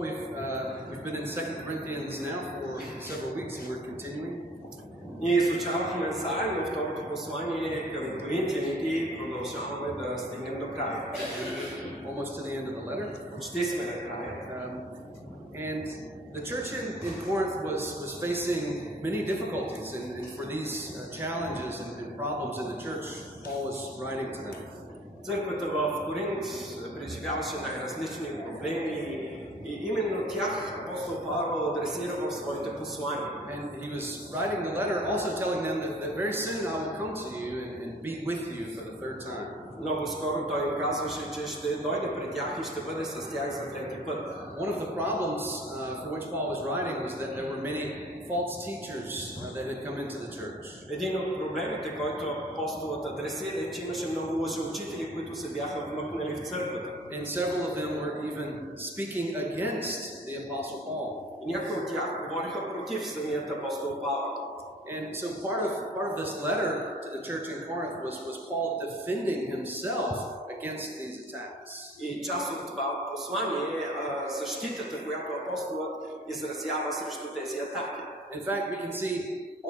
we've been in 2 Corinthians now for several weeks, and we're continuing. Ние изучавахме заедно второто послание към Коринтяните и продължаваме да стигнем до края. Almost to the end of the letter. Почти сме на края. And the church in Corinth was facing many difficulties, and for these challenges and problems in the church, Paul was writing to them. Църквата в Коринт преживяваше най-различни проблеми и именно тях апостол Павел адресира в своите послания. And he was writing the letter also telling them that very soon I will come to you and be with you for the third time. Много скоро той им казваше, че ще дойде при тях и ще бъде с тях за трети път. One of the problems for which Paul was writing was that there were many false teachers that had come into the church. Един от проблемите, който апостолът адресира, е, че имаше много лъжеучители, които се бяха вмъкнали в църквата. And several of them were even speaking against the apostle Paul. И някои от тях говориха против самият апостол Павел. And so part of this letter to the church in Corinth was Paul defending himself against these attacks. И част от това послание е защитата, която апостолът изразява срещу тези атаки. In fact, we can see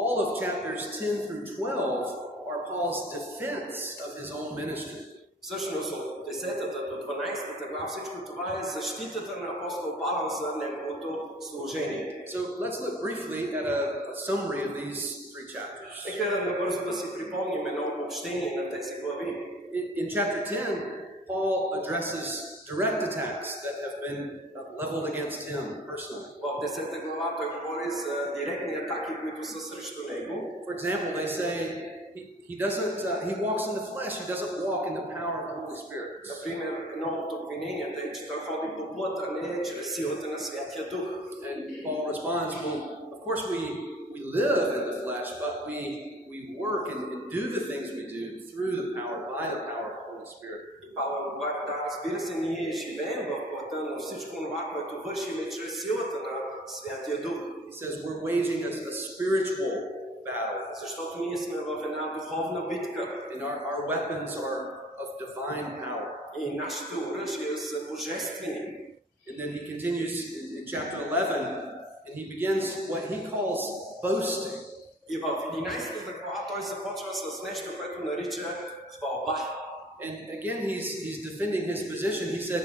all of chapters 10 through 12 are Paul's defense of his own ministry. Всъщност от 10-та до 12-та глава всичко това е защитата на апостол Павел за неговото служение. So let's look briefly at a summary of these three chapters. Нека набързо да си припомним едно обобщение на тези глави. In chapter 10, Paul addresses direct attacks that have been leveled against him personally. В 10-та глава той говори за директни атаки, които са срещу него. For example, they say he walks in the flesh, he doesn't walk in the power of the Holy Spirit. Например, едно от обвиненията е, че той ходи по плът, а не чрез силата на Святия Дух. And Paul responds, well, of course we live in the flesh, but we work and do the things we do by the power of the Holy Spirit. И Павел отговаря, да, разбира се, ние живеем в плътта, но всичко това, което вършим е чрез силата на Святия Дух. He says we're waging a spiritual battle. Защото ние сме в една духовна битка. And our weapons are of divine power. И нашите оръжия са божествени. And then he continues in chapter 11, and he begins what he calls boasting. И в 11-та глава той започва с нещо, което нарича хвалба. And again, he's defending his position. He said,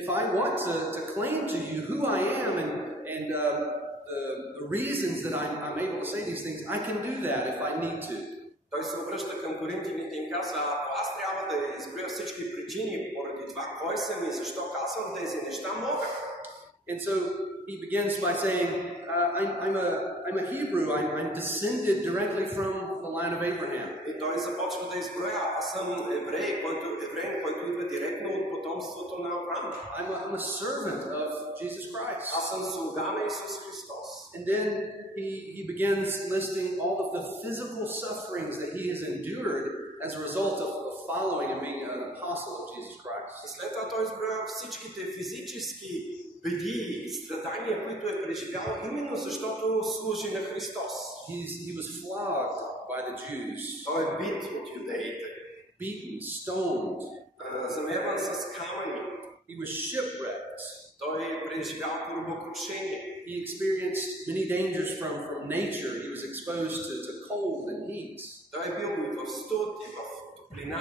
if I want to claim to you who I am and the reasons that I'm able to say these things, I can do that if I need to. Той се обръща към коринтяните и им казва, ако аз трябва да изброя всички причини поради това, кой съм и защо казвам тези неща, мога. And so he begins by saying, I'm a Hebrew. I'm descended directly from the line of Abraham. И той започва да изброя, аз съм евреин, който идва директно от потомството на Авраам. I'm a servant of Jesus Christ. Аз съм слуга на Исус Христос. And then he begins listing all of the physical sufferings that he has endured as a result of following and being an apostle of Jesus Christ. И след това той изброява всичките физически беди и страдания, които е преживял именно защото служи на Христос. He was flogged by the Jews. Той е бит от юдеите. Beaten, stoned, замерван с камъни. He was shipwrecked. Той преживял корабокрушение. He experienced many dangers from nature. He was exposed to cold and heat. Той е бил и в студ, и в топлина.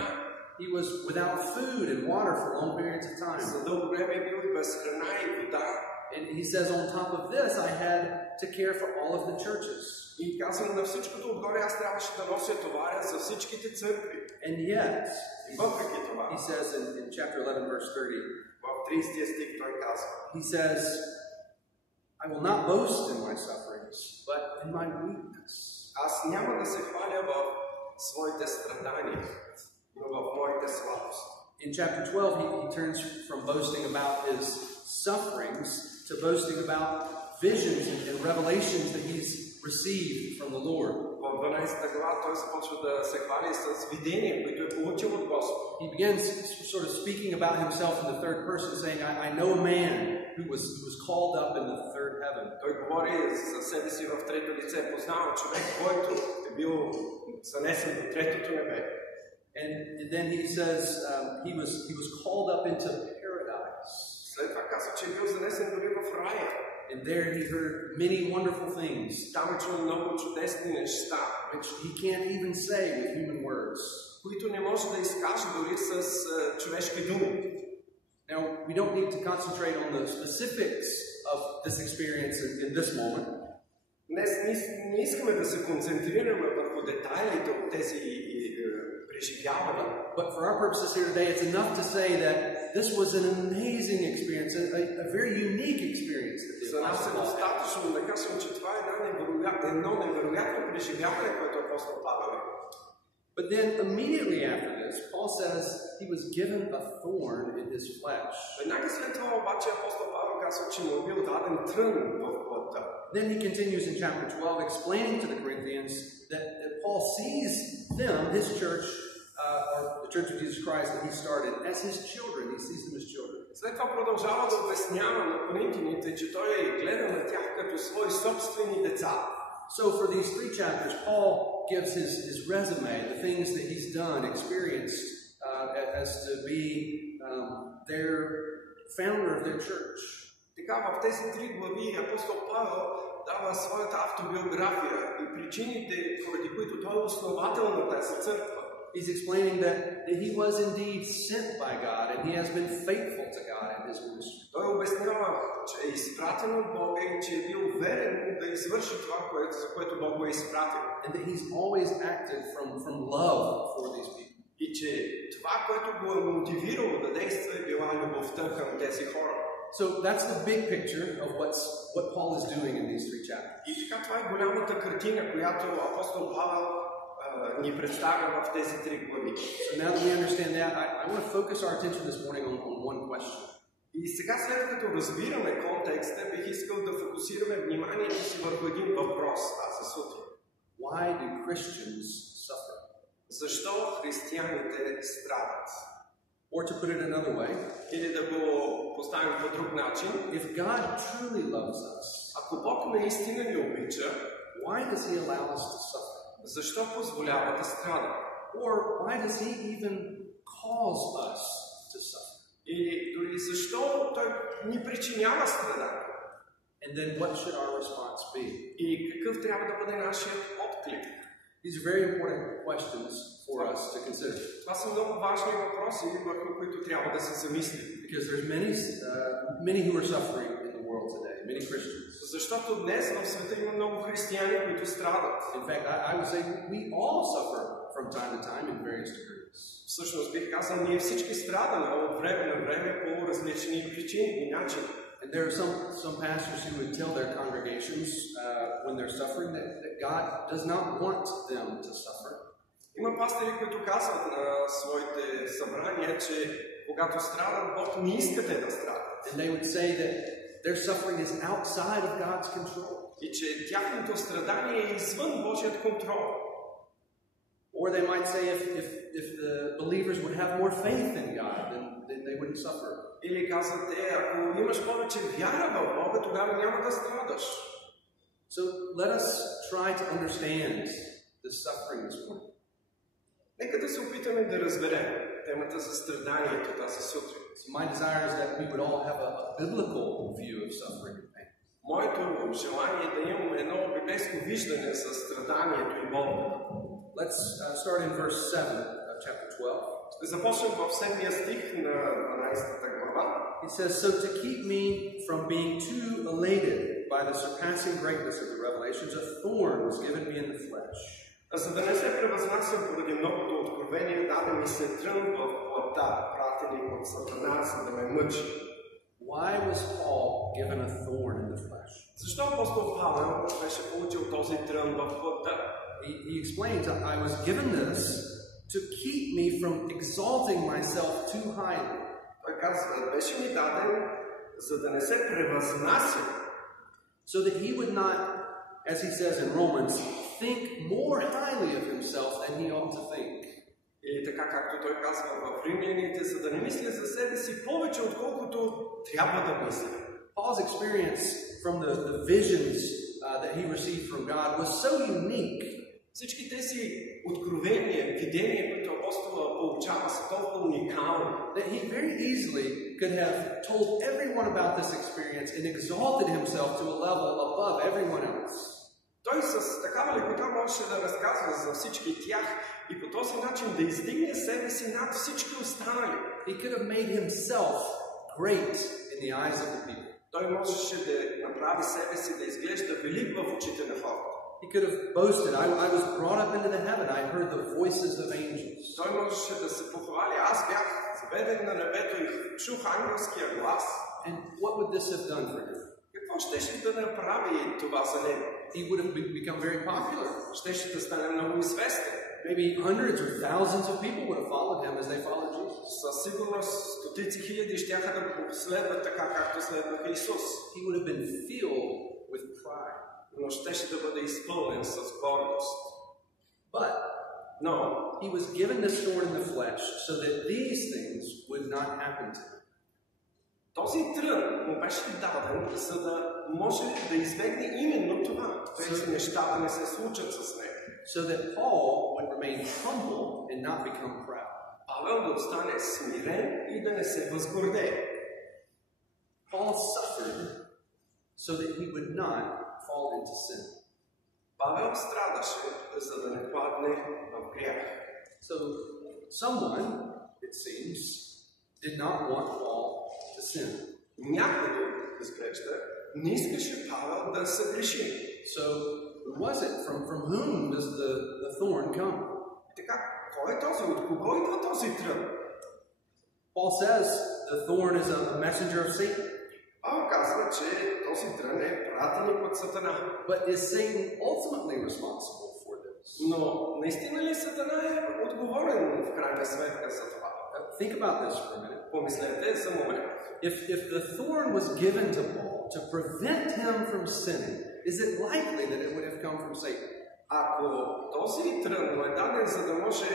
He was without food and water for long periods of time. За дълго време е бил и без храна и вода. And he says, on top of this, I had to care for all of the churches. И казвам, на всичкото отгоре аз трябваше да нося товаря за всичките църкви. And yet, въпреки това, he says in chapter 11, verse 30, в 30 стих той казва, he says, I will not boast in my sufferings, but in my weakness. Аз няма да се хваля в своите страдания, но в моите слабости. In chapter 12, he turns from boasting about his sufferings to boasting about visions and revelations that he's received from the Lord. В 12 глава той започва да се хвали с видения, които е получил от Господ. He begins sort of speaking about himself in the third person, saying, I know a man who was called up in the third heaven. Той говори за себе си в трето лице, познава човек, който е бил занесен до третото небе. And then he says he was called up into paradise. След това казва, че е бил занесен дори в рая. And there he heard many wonderful things, Там е чул много чудесни неща, which he can't even say with human words. които не може да изкаже дори с човешки думи. Now, we don't need to concentrate on the specifics of this experience in this moment. Днес не искаме да се концентрираме върху детайлите от тези преживявания. But for our purposes here today, it's enough to say that this was an amazing experience, a very unique experience. За нас е достатъчно да кажем, че това е едно невероятно преживяване, което апостол Павел е. But then immediately after this, Paul says he was given a thorn in his flesh. Веднага след това обаче апостол Павел казва, че му е бил даден трън в плътта. Then he continues in chapter 12 explaining to the Corinthians that Paul sees them, his church, or the Church of Jesus Christ that he started, as his children. He sees them as children. След това продължава да обяснява на коринтяните, че той гледа на тях като свои собствени деца. So for these 3 chapters, Paul gives his resume, the things that he's done, experienced, as to be their founder of their church. Така, в тези 3 глави апостол Павел дава своята автобиография и причините, поради които той е основател на тази църква. He's explaining that he was indeed sent by God and he has been faithful to God in his ministry. Той обяснява, че е изпратен от Бога и че е бил верен да извърши това, за което Бог го е изпратил. And that he's always acted from love for these people. И че това, което го е мотивирало да действа, е била любовта към тези хора. So that's the big picture of what Paul is doing in these 3 chapters. И така това е голямата картина, която апостол Павел ни представя в тези 3 глави. So now that we understand that, I want to focus our attention this morning on one question. И сега, след като разбираме контекста, бих искал да фокусираме вниманието си върху един въпрос тази сутрин. Why do Christians suffer? Защо християните страдат? Or to put it another way, или да го поставим по друг начин, if God truly loves us, ако Бог наистина ни обича, why does he allow us to suffer? Защо позволява да страдаме? Or why does he even cause us to suffer? И дори защо той ни причинява страдания? And then what should our response be? И какъв трябва да бъде нашият отклик? These are very important questions for us to consider. Това са много важни въпроси, върху които трябва да се замислим. Because there's many who are suffering in the world today, many Christians. Защото днес в света има много християни, които страдат. In fact, I would say we all suffer from time to time in various degrees. Всъщност бих казал, ние всички страдаме от време на време по различни причини и начини. And there are some pastors who would tell their congregations when they're suffering that God does not want them to suffer. Има пастори, които казват на своите събрания, че когато страдат, Бог не иска те да страдат. And they would say that their suffering is outside of God's control. И че тяхното страдание е извън Божият контрол. Or they might say if the believers would have more faith in God, then they wouldn't suffer. Или казват те, ако имаш повече вяра в Бога, тогава няма да страдаш. So let us try to understand the suffering this morning. Нека да се опитаме да разберем темата за страданието тази сутрин. So my desire is that we would all have a biblical view of suffering and pain. Моето желание е да имаме едно библейско виждане за страданието и болката. Let's start in verse 7 of chapter 12. Ще започнем в 7 стих на 12-та глава. It says, "So to keep me from being too elated by the surpassing greatness of the revelations, a thorn was given me in the flesh." За да не се превъзнасям поради многото откровение, даде ми се трън в плътта, пратени от Сатана, за да ме мъчи. Why was Paul given a thorn in the flesh? Защо апостол Павел беше получил този трън в плътта? He explains, I was given this to keep me from exalting myself too highly. Той казва, беше ми даден, за да не се превъзнася. So that he would not, as he says in Romans, think more highly of himself than he ought to think. Или така, както той казва в Римляните, за да не мисля за себе си повече, отколкото трябва да мисля. Paul's experience from the visions that he received from God was so unique. Всички тези откровения, видения, които апостола получава, са толкова уникални. That he very easily could have told everyone about this experience and exalted himself to a level above everyone else. Той с такава лекота можеше да разказва за всички тях и по този начин да издигне себе си над всички останали. He could have made himself great in the eyes of the people. Той можеше да направи себе си да изглежда велик в очите на хората. He could have boasted, I was brought up into the heaven, I heard the voices of angels. Той можеше да се похвали, аз бях заведен на небето и чух ангелския глас. And what would this have done for him? Какво щеше да направи това за него? He would have become very popular. Щеше да стане много известен. Maybe hundreds or thousands of people would have followed him as they followed Jesus. Със сигурност стотици хиляди щяха да следват така, както следваха Исус. He would have been filled with pride. Но щеше да бъде изпълнен с гордост. Но he was given this thorn in the flesh so that these things would not happen to him. Този трън му беше даден, за да може да избегне именно това. Тези неща да не се случат с него. So that Paul would remain humble and not become proud. Павел да остане смирен и да не се възгордее. Paul suffered so that he would not fall into sin. Павел страдаше, за да не падне в грях. So someone, it seems, did not want Paul to sin. Някой, изглежда, не искаше Павел да се греши. So who was it? From whom does the thorn come? Така, кой е този? От кого идва този трън? Paul says the thorn is a messenger of Satan. Павел казва, че този трън е пратеник от Сатана. But is Satan ultimately responsible for this? Но наистина ли Сатана е отговорен в крайна сметка за това? Think about this for a minute. Помислете за момент. If the thorn was given to Paul to prevent him from sinning, is it likely that it would have come from Satan? Ако този трън е даден, за да може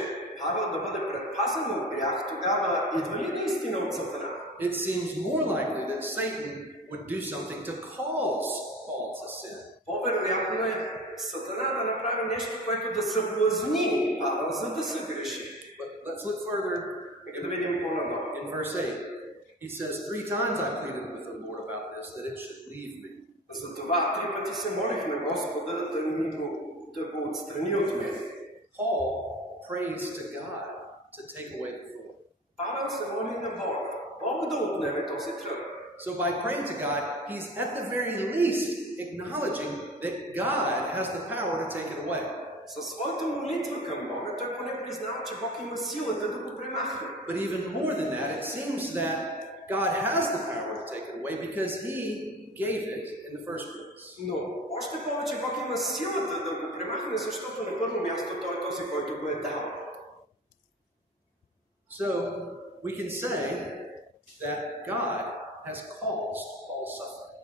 Павел да бъде предпазен от грях, тогава идва ли наистина от Сатана? It seems more likely that Satan would do something to cause Paul to sin. По-вероятно е Сатана да направи нещо, което да съблазни Павел, за да се греши. But let's look further. Нека да видим по-надолу. In verse 8, he says, 3 times I pleaded with the Lord about this, that it should leave me. Затова 3 пъти се молих на Господа да го отстрани от мен. Paul prays to God to take away the thorn. Павел се моли на Бога. Бог да отнеме този трън. So by praying to God, he's at the very least acknowledging that God has the power to take it away. Със своята молитва към Бога, той поне признава, че Бог има силата да го премахне. But even more than that, it seems that God has the power to take it away because he gave it in the first place. Но още повече Бог има силата да го премахне, защото на първо място той е този, който го е дал. So we can say that God has caused Paul's suffering.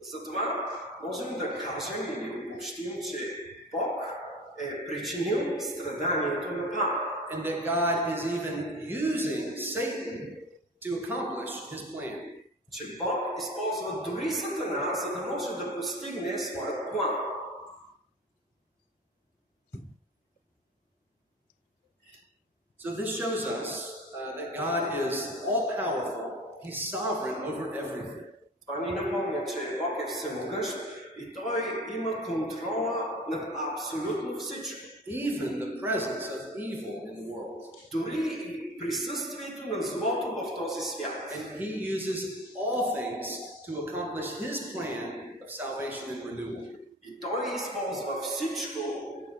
Затова можем да кажем или обобщим, че Бог е причинил страданието на Павел. And that God is even using Satan to accomplish his plan. Че Бог използва дори Сатана, за да може да постигне своят план. So this shows us that God is all-powerful. He's sovereign over everything. Това ни напомня, че Бог е всемогъщ и Той има контрола над абсолютно всичко. Even the presence of evil in the world. Дори и присъствието на злото в този свят. And he uses all things to accomplish his plan of salvation and renewal. И Той използва всичко,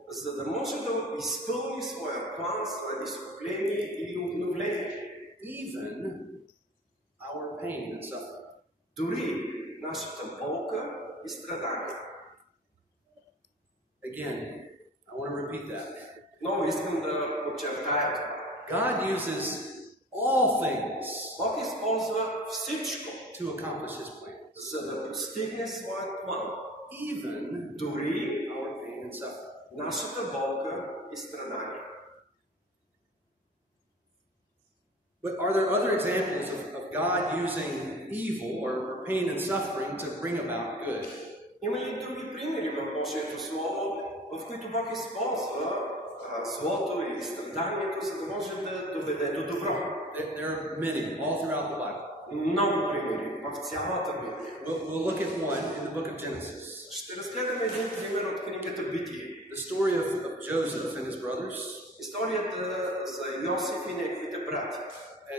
за да може да изпълни своя план за изкупление и обновление. Even our pain and suffering. Дори нашата болка и страдания. Again, I want to repeat that. Много искам да подчертая това. God uses all things. Бог използва всичко to accomplish his plan. За да постигне своят план. Even дори our pain and suffering. Нашата болка и страдания. But are there other examples of God using evil or pain and suffering to bring about good? Има ли други примери в Божието Слово, в които Бог използва злото и страданието, за да може да доведе до добро? There are many all throughout the Bible. много примери в цялата Библия. We'll look at one in the book of Genesis. Ще разгледаме един пример от книгата Битие. The story of Joseph and his brothers. Историята за Йосиф и неговите брати.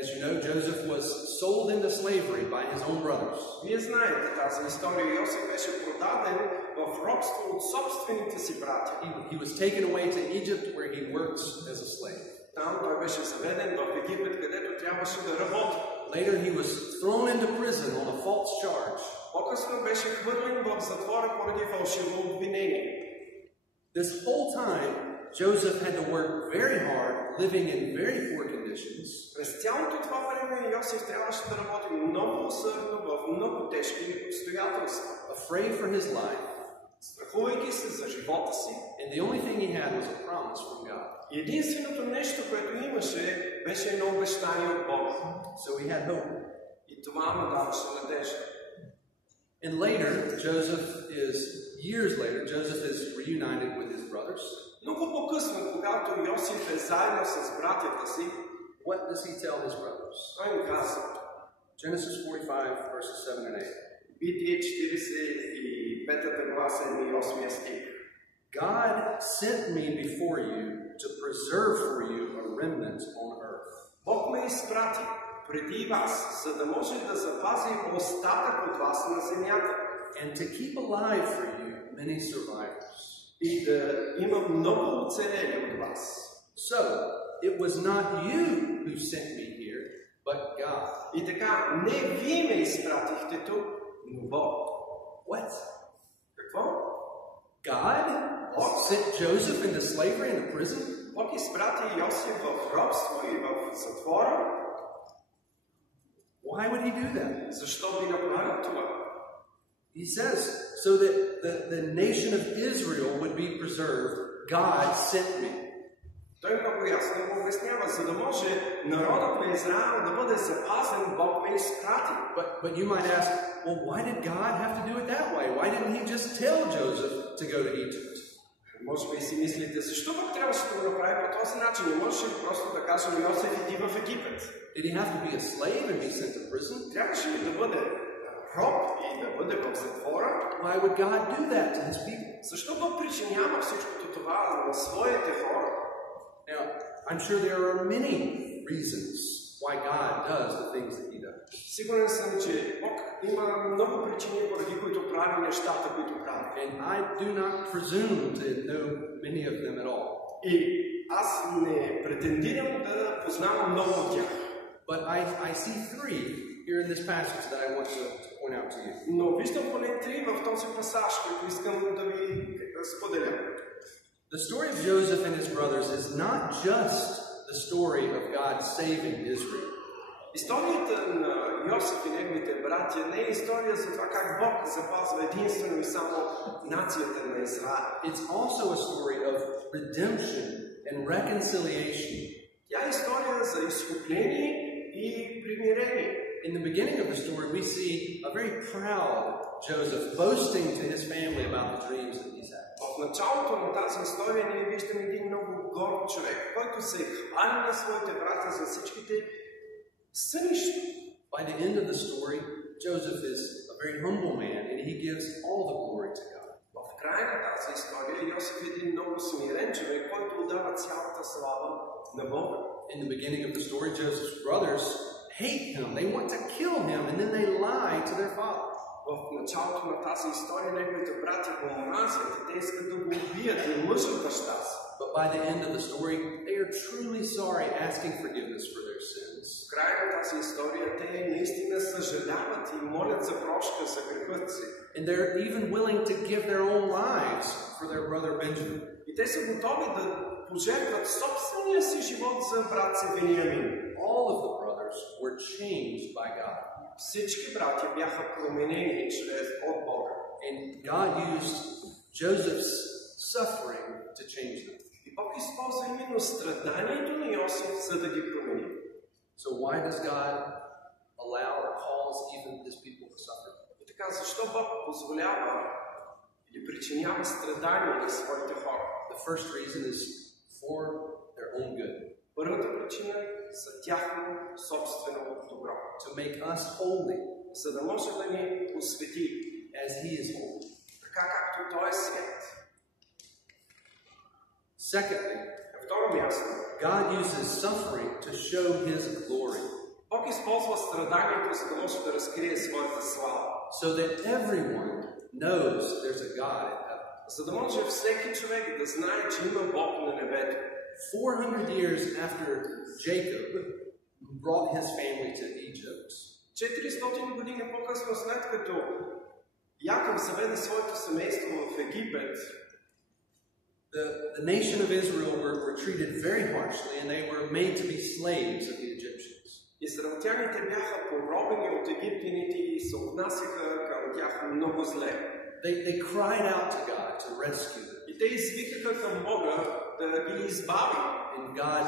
As you know, Joseph was sold into slavery by his own brothers. Вие знаете тази история. Йосиф беше продаден в робство от собствените си братя. He was taken away to Egypt where he worked as a slave. Там той беше заведен в Египет, където трябваше да работи. Later he was thrown into prison on a false charge. По-късно беше хвърлен в затвора поради фалшиво обвинение. This whole time, Joseph had to work very hard, living in very poor conditions. През цялото това време Йосиф трябваше да работи много усърдно в много тежки обстоятелства. Afraid for his life. Страхувайки се за живота си. And the only thing he had was a promise from God. Единственото нещо, което имаше, беше едно обещание от Бога. So he had hope. И това му даваше надежда. And years later, Joseph is reunited with his brothers. Много по-късно, когато Йосиф е заедно с братята си, what does he tell his brothers? Той им казва. Genesis 45, verses 7 and 8. Битие 45 глава 7 и 8 стих. God sent me before you to preserve for you a remnant on earth. Бог ме изпрати преди вас, за да може да запази остатък от вас на земята. And to keep alive for you many survivors. И да има много оцелели от вас. So, it was not you who sent me here, but God. И така, не вие ме изпратихте тук, но Бог. What? Какво? God sent Joseph into slavery and to prison? Бог изпрати Йосиф в робство и в затвора. Why would he do that? Защо би направил това? He says, so that the nation of Israel would be preserved, God sent me. Той много ясно го обяснява, за да може народът на Израел да бъде запазен, Бог ме изпрати. But you might ask, well, why did God have to do it that way? Why didn't he just tell Joseph to go to Egypt? Може би си мислите, защо Бог трябваше да го направи по този начин? Не можеше просто да каже на Йосиф, иди в Египет. Did he have to be a slave and be sent to prison? Трябваше ли да бъде роб и да бъде в затвора? Why would God do that to his people? Защо Бог причинява всичкото това на своите хора? Now, I'm sure there are many reasons why God does the things that he does. Сигурен съм, че Бог има много причини, поради които прави нещата, които прави. And I do not presume to know many of them at all. И аз не претендирам да познавам много от тях. But I see three here in this passage that I want to point out to you. Но виждам поне три в този пасаж, който искам да ви споделя. The story of Joseph and his brothers is not just the story of God saving Israel. Историята на Йосиф и неговите братя не е история за това как Бог запазва единствено и само нацията на Израел. It's also a story of redemption and reconciliation. Тя е история за изкупление и примирение. In the beginning of the story, we see a very proud Joseph boasting to his family about the dreams that he's had. В началото на тази история ние виждаме един много горд човек, който се хвали на своите братя за всичките сънища. By the end of the story, Joseph is a very humble man and he gives all the glory to God. В края на тази история Йосиф е един много смирен човек, който отдава цялата слава на Бога. In the beginning of the story, Joseph's brothers hate him. They want to kill him and then they lie to their father. В началото на тази история неговите братя го мразят, те искат да го убият и лъжат баща си. But by the end of the story, they are truly sorry, asking forgiveness for their sins. В края на тази история те наистина съжаляват и молят за прошка за грехът си. And they're even willing to give their own lives for their brother Benjamin. И те са готови да пожертват собствения си живот за брат си Вениамин. All of the brothers were changed by God. Всички братя бяха променени чрез от Бога. And God used Joseph's suffering to change them. И Бог използва именно страданието на Йосиф, за да ги промени. So why does God allow or cause even his people to suffer? И така, защо Бог позволява или причинява страдания на своите хора? The first reason is for their own good. Първата причина е за тяхно собствено добро. To make us holy, за да може да ни освети, as He is holy. така както Той е свят. Secondly, На второ място, God uses suffering to show His glory, Бог използва страданието, за да може да разкрие своята слава, so that everyone knows there's a God in heaven. за да може всеки човек да знае, че има Бог на небето. 400 years after Jacob brought his family to Egypt, 400 години по-късно, след като Яков заведе своето семейство в Египет, the nation of Israel were treated very harshly, and they were made to be slaves of the Egyptians. израелтяните бяха поробени от египтяните и се отнасяха към тях много зле. They cried out to God to rescue them. И те извикаха към Бога да ги избави. And God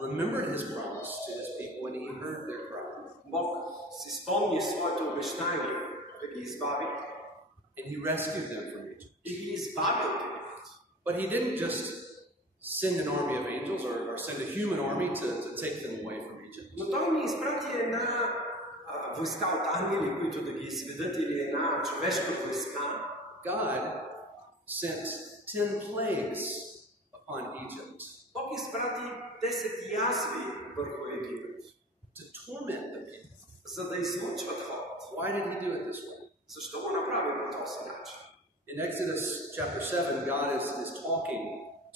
remembered His promise to His people, and He heard their cry. Бог си спомни своето обещание да ги избави. And He rescued them from Egypt. И ги избави от Египет. But He didn't just send an army of angels or send a human army to take them away from Egypt. Но Той ни изпрати една войска от ангели, които да ги изведат, или една човешка войска. God sent 10 plagues upon Egypt Бог изпрати 10 язви върху Египет, to torment the people. за да измъчват хората. Why did He do it this way? Защо го направи по този начин? In Exodus chapter 7, God is talking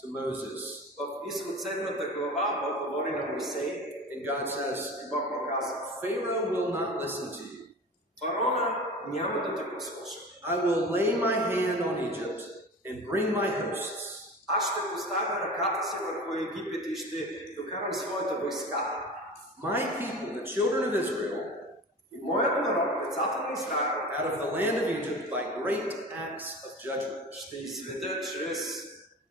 to Moses. В Изход 7 глава Бог говори на Моисей, And God says, и Бог му каза: Pharaoh will not listen to you. Фараона няма да те послуша. I will lay my hand on Egypt and bring my hosts. Аз ще поставя ръката си върху Египет и ще докарам своята войска. My people, the children of Israel, И моят народ, децата на Израел, out of the land of Egypt by great acts of judgment. ще изведат чрез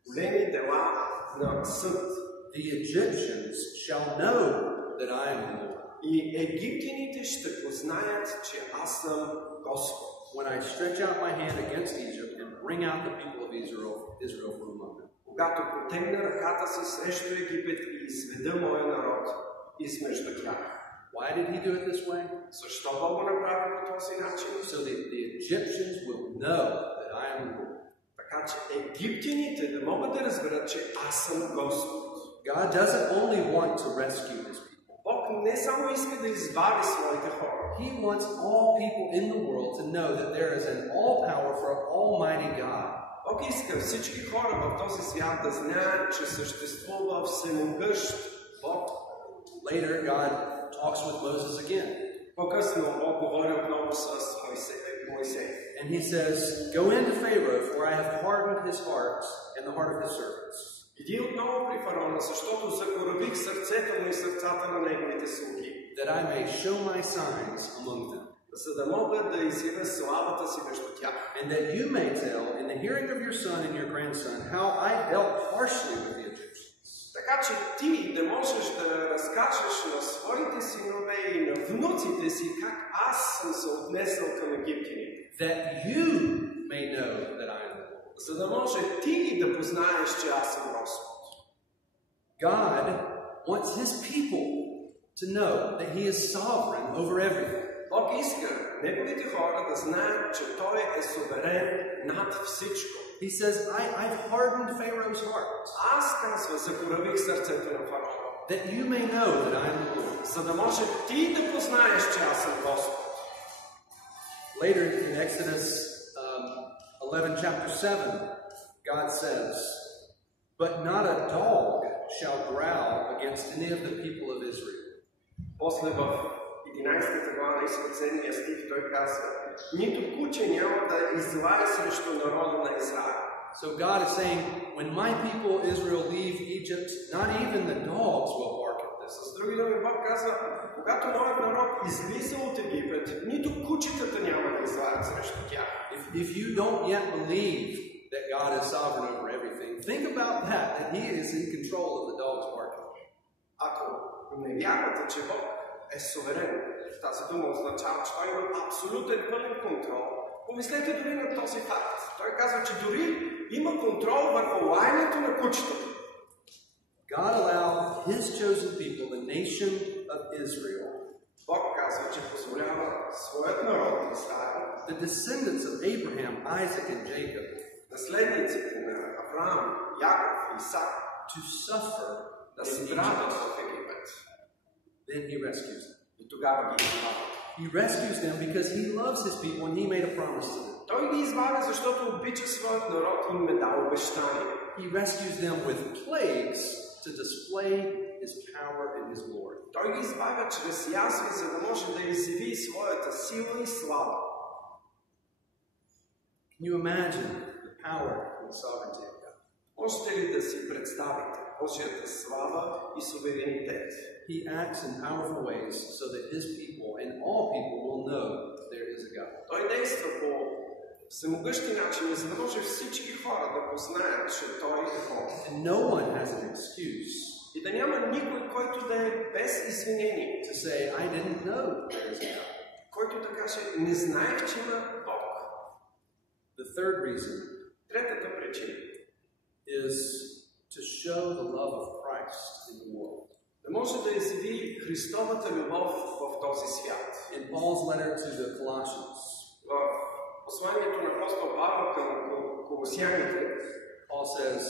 големи дела на съд. The Egyptians shall know that I am the Lord, И египтяните ще познаят, че аз съм Господ. when I stretch out my hand against Egypt and bring out the people of Israel from among them. Когато протегна ръката си срещу Египет и изведа моя народ измежду тях. Why did He do it this way? Защо Бог го направи по този начин? So that the Egyptians will know that I am the Lord. Така че египтяните да могат да разберат, че аз съм Господ. God doesn't only want to rescue His people. Бог не само иска да избави своите хора. He wants all people in the world to know that there is an all-powerful, almighty God. Бог иска всички хора в този свят да знаят, че съществува всемогъщ Бог. Later, God talks with Moses again. По-късно Бог говори отново с Моисей. And He says, Go into Pharaoh, for I have hardened his heart and the heart of his servants. Иди отново при фараона, защото закоравих сърцето му и сърцата на неговите слуги, That I may show my signs among them. за да мога да изявя славата си между тях. And that you may tell in the hearing of your son and your grandson how I dealt harshly with the Egyptians. Така че ти да можеш да разкажеш на своите синове и на внуците си как аз съм се отнесъл към египтяните. That you may know that I am the Lord. За да може ти да познаеш, че аз съм Господ. God wants His people to know that He is sovereign over everything. Бог иска неговите хора да знаят, че Той е суверен над всичко. He says, I've hardened Pharaoh's heart. Аз, казва, закоравих сърцето на фараона. That you may know that I am the Lord. За да може ти да познаеш, че аз съм Господ. Later in Exodus 11 chapter 7, God says, But not a dog shall growl against any of the people of Israel. После в 11 глава на Изход 7 стих той казва: нито куче няма да излае срещу народа на Израел. So God is saying, when my people Israel leave Egypt, not even the dogs will bark at this. С други думи, Бог казва, когато моят народ излиза от Египет, нито кучетата няма да излаят срещу тях. If you don't yet believe that God is sovereign over everything, think about that He is in control of the dogs barking. Ако не вярвате, че Бог е суверен, тази дума означава, че Той има абсолютен пълен контрол. Помислете дори на този факт. Той казва, че дори има контрол върху лаенето на кучетата. God allowed His chosen people, the nation of Israel, Бог казва, че позволява своят народ, Израел, the descendants of Abraham, Isaac, and Jacob, наследниците на Авраам, Яков и Исак, to suffer да in страдат Egypt. в Египет. Then he rescues them. И тогава ги избавя. He rescues them because he loves his people and he made a promise to them. Той ги избавя, защото обича своят народ и им е дал обещание. He rescues them with plagues to display his power and his glory. Той ги избавя чрез язви, за да може да изяви своята сила и слава. Can you imagine the power and sovereignty of God? Можете ли да си представите Божията слава и суверенитет? He acts in powerful ways so that his people and all people will know there is a God. Той действа по всемогъщи начини, за да може всички хора да познаят, че Той е Бог. And no one has an excuse И да няма никой, който да е без извинение, to say, I didn't know there is a God. който да каже, не знаех, че има Бог. The third reason Третата причина is to show the love of Christ in the world. да може да изяви Христовата любов в този свят. In Paul's letter to the Colossians, В посланието на апостол Павел към колосяните, Paul says,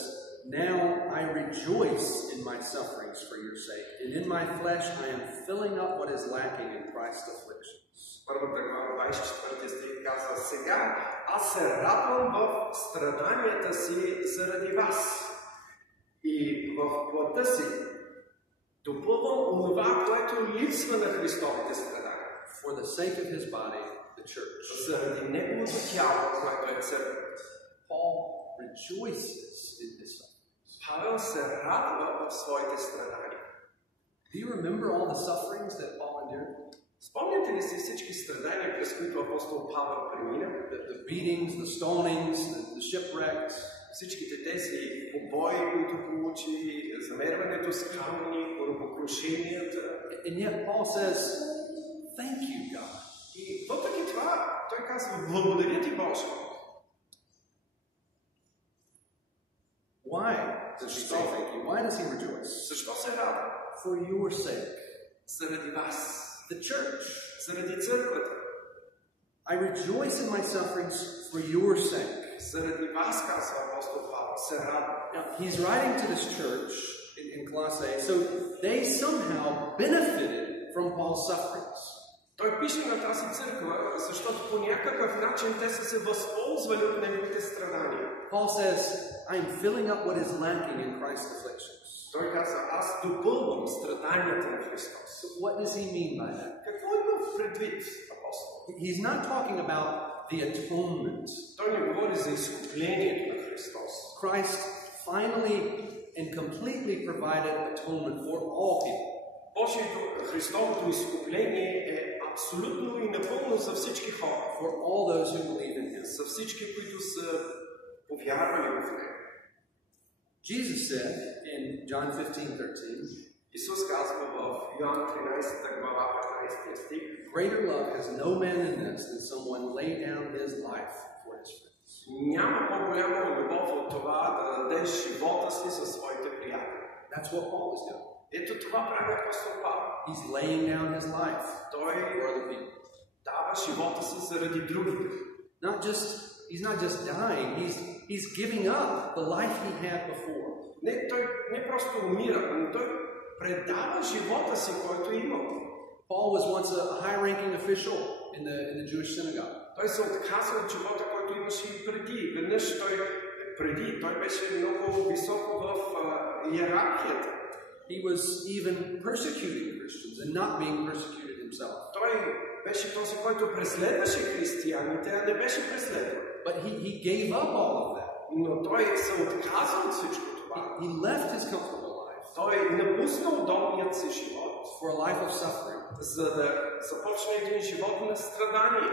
Now I rejoice in my sufferings for your sake, and in my flesh I am filling up what is lacking in Christ's afflictions. Първата глава, 24 стих казва, сега аз се радвам в страданията си заради вас. И в плътта си допълвам онова, което липсва на Христовите страдания. For the sake of his body, the church. Заради неговото тяло, което е църквата. Paul rejoices in his sufferings. Павел се радва в своите страдания. Do you remember all the sufferings that Paul endured? Спомняте ли си всички страдания, през които апостол Павел премина? The beatings, the stonings, the shipwrecks. Всичките тези побои, които получи, замерването с камъни, корабокрушенията. And yet Paul says, thank you, God. И въпреки това, той казва, благодаря ти, Боже. Why does he say thank you? Why does he rejoice? Защо се радва? For your sake. Заради вас. The church. Заради църквата. I rejoice in my sufferings for your sake. Заради вас, казва апостол Павел, се радва. Now, he's writing to this church in Colossae, so they somehow benefited from Paul's sufferings. Той пише на тази църква, защото по някакъв начин те са се възползвали от неговите страдания. Paul says, I'm filling up what is lacking in Christ's afflictions. Той каза, аз допълвам страданията на Христос. So what does he mean by that? Какво има предвид, апостол? He's not talking about the atonement. Той не говори за изкуплението на Христос. Christ finally and completely provided atonement for all people. Божието Христовото изкупление е абсолютно и напълно за всички хора. For all those who believe in him. За всички, които са повярвали в него. Jesus said in John 15:13, Исус казва в Йоан 13 глава 15 стих, Greater love has no man in this than someone lay down his life for his friends. Няма по-голяма любов от това да дадеш живота си за своите приятели. That's what Paul was doing. Ето това прави апостол Павел. He's laying down his life Той for other people. дава живота си заради другите. He's not just dying, he's giving up the life he had before. Той не просто умира, но той предава живота си, който е имал. Paul was once a high-ranking official in the Jewish synagogue. Той се отказа от живота, който имаше и преди. Веднъж той беше много високо в иерархията. He was even persecuting Christians and not being persecuted himself. Той беше този, който преследваше християните, а не беше преследван. But he gave up all of that. Но той се отказа от всичко това. He left his comfortable life. Той напусна удобният си живот. For a life of suffering. За да започне един живот на страдание.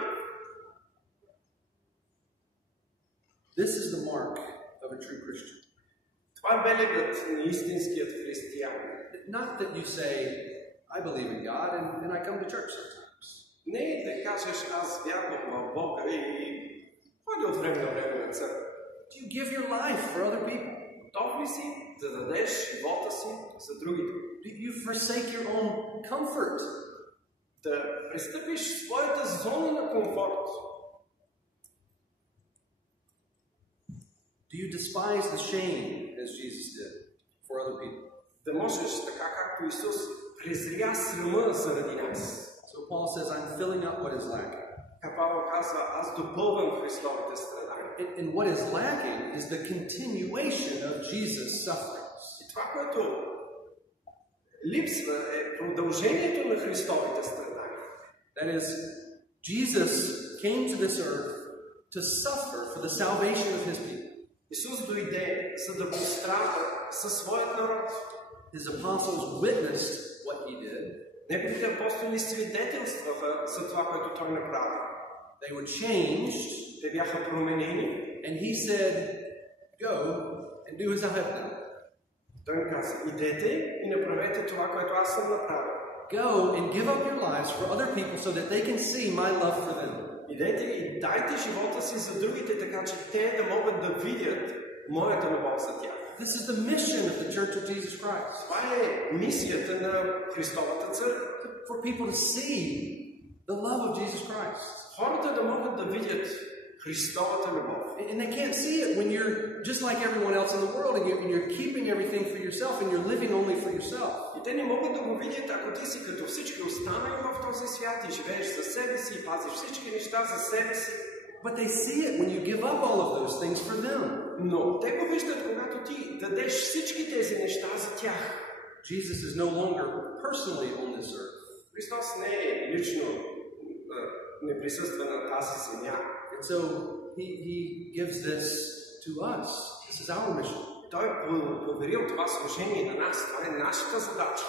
This is the mark of a true Christian. Това е белегът на истинският християнин. Not that you say, I believe in God and I come to church sometimes. Не да кажеш, аз вярвам в Бога и ходя от време на време на църква. Do you give your life for other people? Готов ли си да дадеш живота си за другите? Do you forsake your own comfort? да престъпиш своята зона на комфорт. Do you despise the shame as Jesus did for other people? Да можеш, така както Исус презря срама заради нас. So Paul says, I'm filling up what is lacking. Павел казва, аз допълвам Христовите страдания. And what is lacking is the continuation of Jesus' sufferings. И това, което липсва, е продължението на Христовите страдания. That is, Jesus came to this earth to suffer for the salvation of his people. Исус дойде, за да пострада със своят народ. His apostles witnessed what he did. Неговите апостоли свидетелстваха за това, което той направи. They were changed. Те бяха променени. And he said, go and do as I have done. Той им каза, идете и направете това, което аз съм направил. Go and give up your lives for other people so that they can see my love for them. Идете и дайте живота си за другите, така че те да могат да видят моята любов за тях. This is the mission of the Church of Jesus Christ. Това е мисията на Христовата църква. For people to see the love of Jesus Christ. Хората да могат да видят Христовата любов. And they can't see it when you're just like everyone else in the world and you're keeping everything for yourself and you're living only for yourself. И те не могат да го видят, ако ти си като всички останали в този свят и живееш за себе си и пазиш всички неща за себе си. But they see it when you give up all of those things for them. Но те го виждат, когато ти дадеш всички тези неща за тях. Jesus is no longer personally on this earth. Христос не е лично не присъства на тази земя. And so he gives this to us. This is our mission. Той поверил това служение на нас. Това е нашата задача.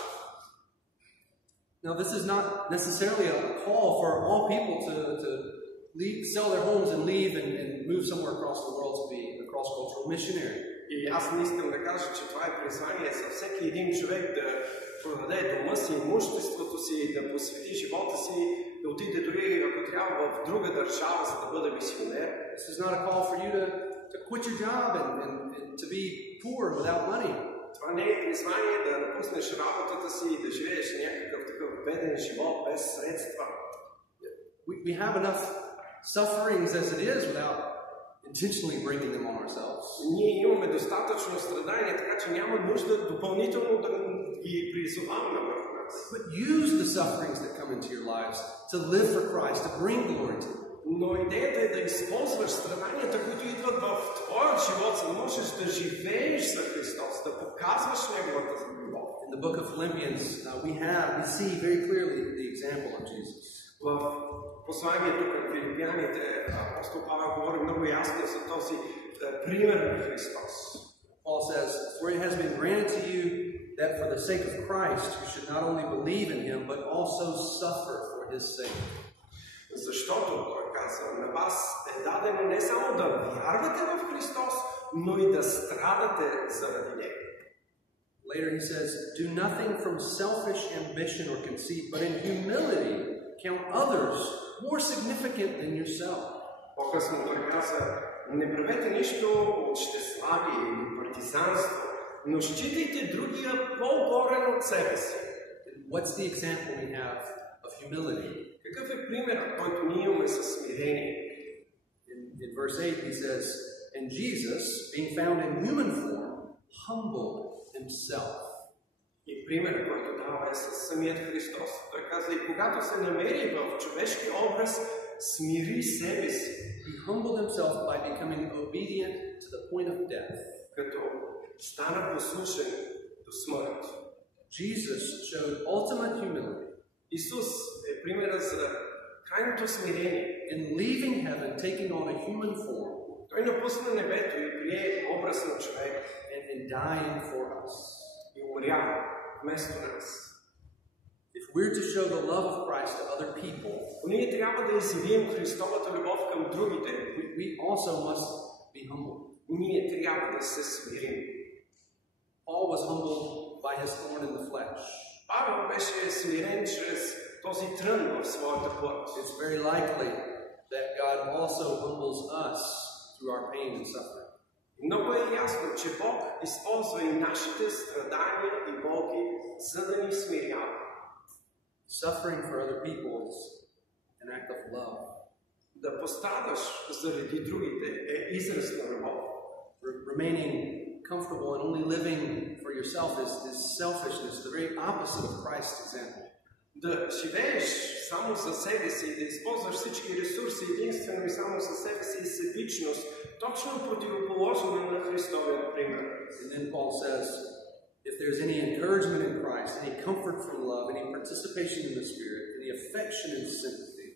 Now this is not necessarily a call for all people to leave, sell their homes and leave and move somewhere across the world to be a cross-cultural missionary. И аз не искам да кажа, че това е призвание за всеки един човек да продаде дома си, имуществото си, да посвети живота си, да отиде дори, ако трябва, в друга държава, за да бъде мисионер. This is not a call for you to quit your job and to be poor without money. Това не е призвание да напуснеш работата си и да живееш някакъв такъв беден живот без средства. We have enough sufferings as it is without intentionally bringing them on ourselves. Ние имаме достатъчно страдания, така че няма нужда допълнително да ги призоваваме върху нас. But use the sufferings that come into your lives to live for Christ, to bring glory to Him. Но идеята е да използваш страданията, които идват в твоят живот, за да можеш да живееш за Христос, да показваш Неговата любов. In the book of Philippians, we see very clearly the example of Jesus. В посланието към Филипяните апостол Павел говори много ясно за този пример на Христос. Paul says, "For it has been granted to you that for the sake of Christ you should not only believe in Him, but also suffer for His sake." Защото, той казва, на вас е дадено не само да вярвате в Христос, но и да страдате заради Него. Later he says, "Do nothing from selfish ambition or conceit, but in humility count others more significant than yourself." По-късно той каза, не правете нищо от щеславие или партизанство, но считайте другия по-горен от себе си. What's the example we have of humility? Какъв е примерът, който ние имаме със смирение? In verse 8 he says, "And Jesus, being found in human form, humbled himself." И примерът, който дава е със самият Христос. Той каза, и когато се намери в човешки образ, смири себе си. He humbled himself by becoming obedient to the point of death. Като стана послушен до смърт. Jesus showed ultimate humility. Исус е примерът за крайното смирение. In leaving heaven, taking on a human form. Той напусна небето и прие образ на човек. And dying for us. И умря вместо нас. If we're to show the love of Christ to other people, ние трябва да изявим Христовата любов към другите. We also must be humble. Ние трябва да се смирим. Paul was humbled by his thorn in the flesh. Павел беше смирен чрез този трън в своята плът. It's very likely that God also humbles us through our pain and suffering. Много е ясно, че Бог използва и нашите страдания и болки, за да ни смирява. Suffering for other people is an act of love. Да пострадаш заради другите е израз на любов. Remaining comfortable and only living for yourself is selfishness, the very opposite of Christ's example. Да живееш само за себе си и да използваш всички ресурси единствено и само за себе си и себичност, точно противоположно на Христовия пример. And then Paul says, if there's any encouragement in Christ, any comfort from love, any participation in the Spirit, any affection and sympathy,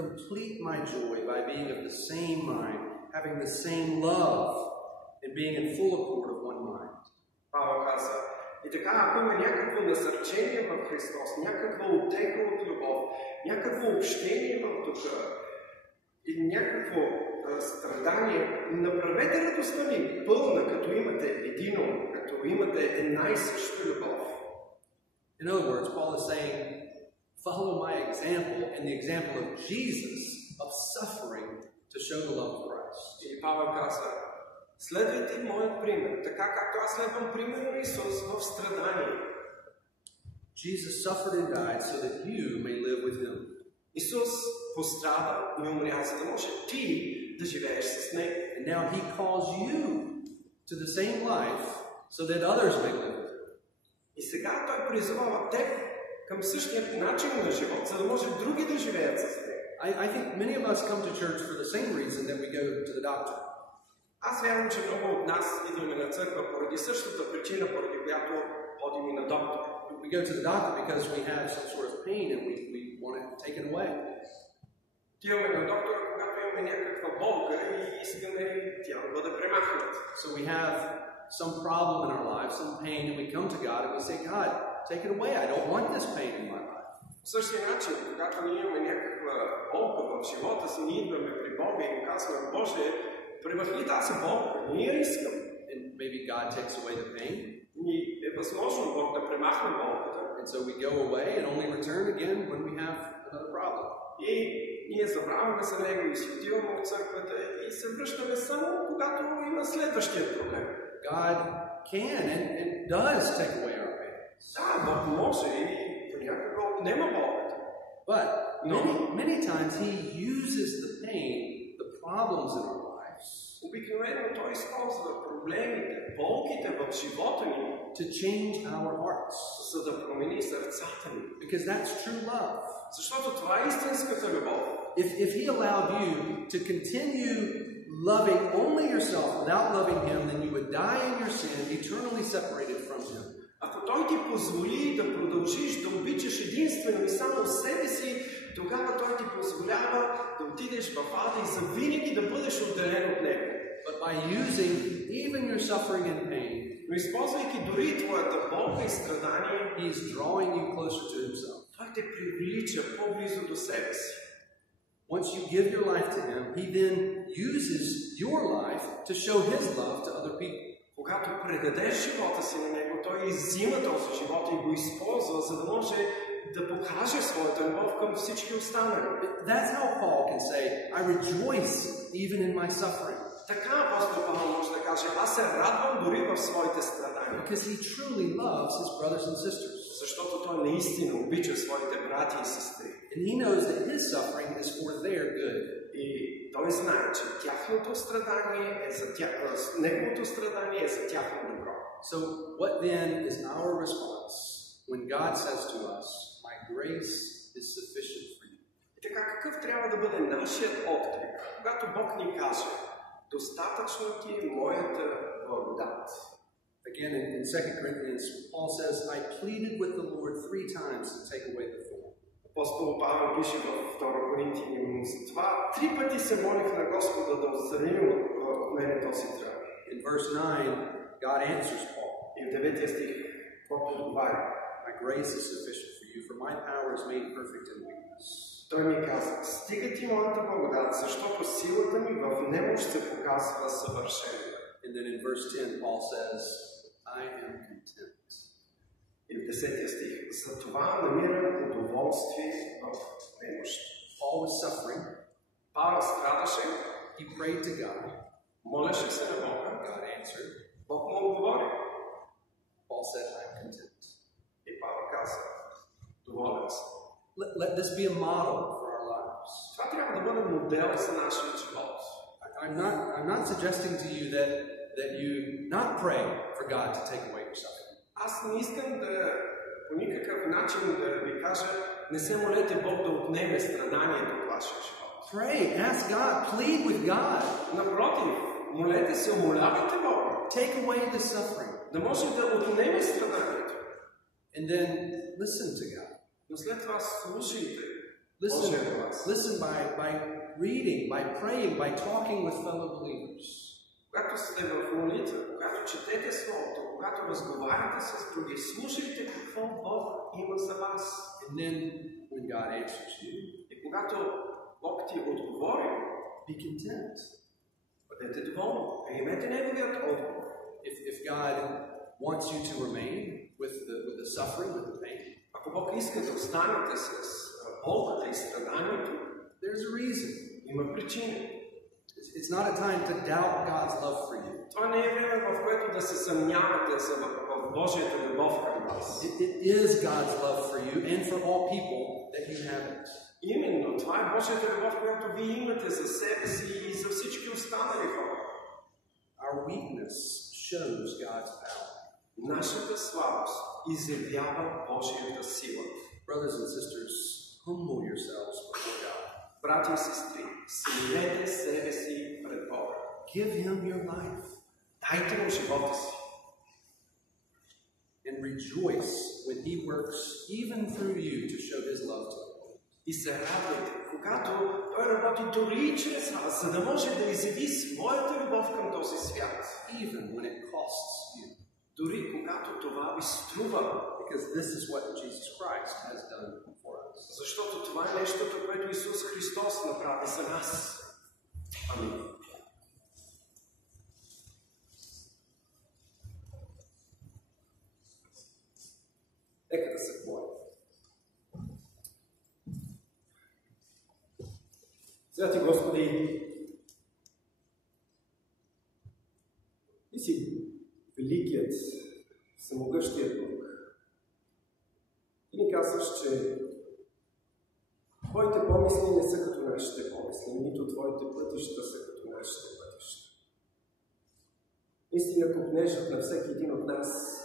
complete my joy by being of the same mind, having the same love, and being in full accord of one mind. Павел каза, и така, ако има някакво насърчение в Христос, някаква утеха от любов, някакво общение в духа и някакво страдание, направете радостта ми пълна, като имате едино, като имате една и съща любов. In other words, Paul is saying, follow my example and the example of Jesus of suffering to show the love of Christ. И Павел каза, следвайте моят пример, така както аз следвам примера на Исус в страдание. Jesus suffered and died so that you may live with him. Исус пострада и умря, за да може ти да живееш с него. And now he calls you to the same life so that others may live with him. И сега той призовава теб към същия начин на живот, за да може други да живеят с него. I think many of us come to church for the same reason that we go to the doctor. Аз вярвам, че много от нас идваме на църква поради същата причина, поради която ходим и на доктор. We go to the doctor because we have some sort of pain and we want it taken away. Отиваме на доктора, когато имаме някаква болка и искаме тя да бъде премахната. So we have some problem in our life, some pain, and we come to God and we say, God, take it away. I don't want this pain in my life. По същия начин, когато ние имаме някаква болка в живота си, ние идваме при Бога и му казваме, Боже, премахни тази болка, ние искам. And maybe God takes away the pain. И е възможно Бог да премахне болката. And so we go away and only return again when we have another problem. И ние забравяме за него и си отиваме от църквата и се връщаме само когато има следващия проблем. God can and does take away our pain. Да, Бог може и понякога отнема болката. But many times He uses the pain, the problems in our lives, обикновено той използва проблемите, болките в живота ни to change our hearts. За да промени сърцата ни. Because that's true love. Защото това е истинската любов. If He allowed you to continue loving only yourself without loving Him, then you would die in your sin, eternally separated from Him. Ако той ти позволи да продължиш да обичаш единствено и само себе си, тогава той ти позволява да отидеш в ада и завинаги да бъдеш отделен от него. But by using even your suffering and pain, но използвайки дори твоята болка и страдание, He is drawing you closer to Himself. той те привлича по-близо до себе си. Once you give your life to Him, He then uses your life to show His love to other people. Когато предадеш живота си на него, той иззима този живот и го използва, за да може да покаже своята любов към всички останали. That's how Paul can say, I rejoice even in my suffering. Така апостол Павел може да каже, аз се радвам дори в своите страдания. Because he truly loves his brothers and sisters. Защото той наистина обича своите брати и сестри. And he knows that his suffering is for their good. И той знае, че тяхното страдание е за тях, неговото страдание е за тяхно добро. So what then is our response when God says to us, my grace is sufficient for you? И така, какъв трябва да бъде нашият отклик, когато Бог ни каже, достатъчно ти е моята благодат? Again, in 2 Corinthians, Paul says, I pleaded with the Lord 3 times to take away the thorn. Апостол Павел пише в 2 Коринтяни, затова 3 пъти се молих на Господа да отстрани от мене този трън. In verse 9, God answers Paul. И в 9 стих, Бог отговаря, my grace is sufficient for you, for my power is made perfect in weakness. Той ми каза, стига ти моята благодат, защото силата ми в немощ се показва съвършена. And then in verse 10, Paul says, I am content. И в 10 стих, за това намирам удоволствие в немощ. Paul was suffering. Павел страдаше. He prayed to God. Молеше се на Бога. God answered. Бог му отговори. Paul said, I am content. И Павел каза, доволен съм. Let this be a model for our lives. Това трябва да бъде модел за нашия живот. I'm not suggesting to you that you not pray for God to take away your suffering. Аз не искам да по никакъв начин да ви кажа, не се молете Бог да отнеме страданието от вашия живот. Pray, ask God, plead with God. Напротив, молете се, умолявайте Бога. Take away the suffering. Да може да отнеме страданието. And then listen to God. Но след това слушайте. Listen by reading, by praying, by talking with fellow believers. Когато сте в молитва, когато четете Словото, когато разговаряте с други, слушайте какво Бог има за вас. And then when God answers you, и когато Бог ти отговори, be content. Бъдете доволни. Приемете неговият отговор. If God wants you to remain with the suffering, with the pain, ако Бог иска да останете с болката и страданието, there's a reason. Има причина. It's not a time to doubt God's love for you. Това не е време, в което да се съмнявате в Божията любов към вас. It is God's love for you and for all people that you have it. Именно, това е Божията любов, която вие имате за себе си и за всички останали хора. Our weakness shows God's power. Нашата слабост изявява Божията сила. Brothers and sisters, humble yourselves before God. Брати и сестри, смирете себе си пред Бога. Give Him your life. Дайте му живота си. And rejoice when He works even through you to show His love to the world. И се радвайте, когато Той работи дори и чрез вас, за да може да изяви своята любов към този свят. Even when it costs you. Дори когато това ви струва. Because this is what Jesus Christ has done for us. Защото това е нещото, което Исус Христос направи за нас. Амин. Нека да се помолим. Святи Господи, Ти си великият, самогъщият Бог. Ти ни казваш, че Твоите помисли не са като нашите помисли, нито Твоите пътища са като нашите пътища. Истина копнежът на всеки един от нас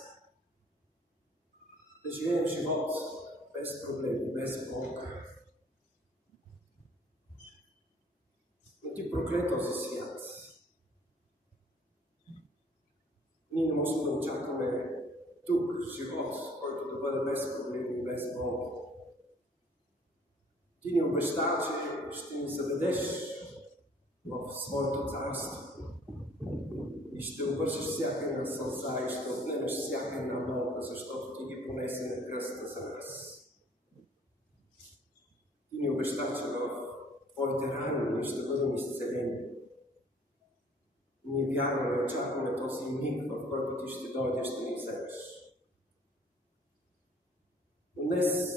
да живеем живот без проблеми, без болка. Но Ти прокле този свят. Ние не можем да очакваме тук живот, който да бъде без проблеми, без болка. Ти ни обеща, че ще ни заведеш в своето царство и ще обършиш всяка една сълза и ще отнемеш всяка една болка, защото Ти ги понесе на кръста за нас. Ти ни обеща, че в Твоите рани ние ще бъдем изцелени. Ние вярваме и очакваме този миг, в който Ти ще дойдеш да ни вземеш. Но днес,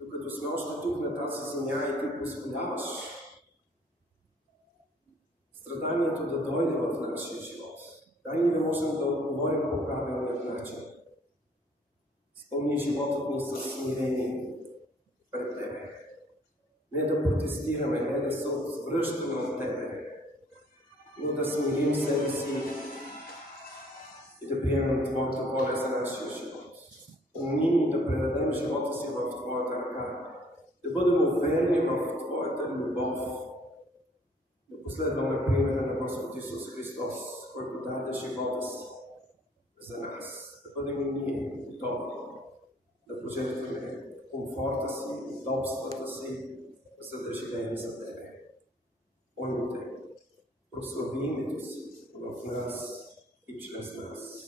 докато сме още тук на тази земя и Ти позволяваш страданието да дойде в нашия живот, дай ни да можем да отговорим по правилният начин. Изпълни животът ни със смирение пред Тебе. Не да протестираме, не да се отвръщаме от Тебе, но да смирим себе си и да приемем Твоята воля за нашия живот. Помни да предадем живота си в Твоята ръка, да бъдем уверени в Твоята любов, да последваме примера на Господ Исус Христос, който даде живота си за нас. Да бъдем и ние готови да пожертваме комфорта си, удобствата си, за да живеем за Тебе. Моля Те, прослави името си в нас и чрез нас.